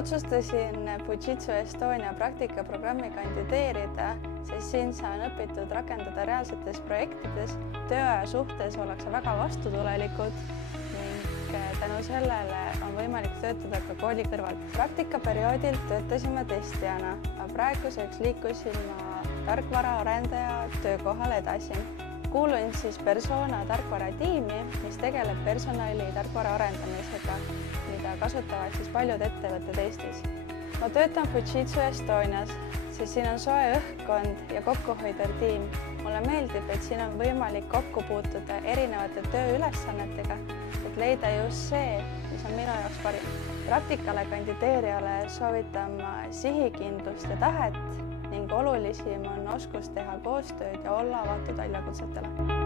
Otsustasin Fujitsu Estonia praktikaprogrammi kandideerida, sest siin saan õpitud rakendada reaalsetes projektides. Tööaja suhtes ollakse väga vastutulelikud ning tänu sellele on võimalik töötada ka kooli kõrval. Praktikaperioodil töötasime testijana, aga praeguseks liikusin ma tarkvaraarendaja töökohale edasi. Kuulun siis Persona tarkvaratiimi, mis tegeleb personali tarkvara arendamisega, mida kasutavad siis paljud ettevõtted Eestis. Ma töötan Fujitsu Estonias, sest siin on soe õhkkond ja kokkuhoidev tiim. Mulle meeldib, et siin on võimalik kokku puutuda erinevate tööülesannetega, et leida just see, mis on minu jaoks parim. Praktikale kandideerijale soovitan ma sihikindlust ja tahet ning olulisim on oskus teha koostööd ja olla avatud väljakutsetele.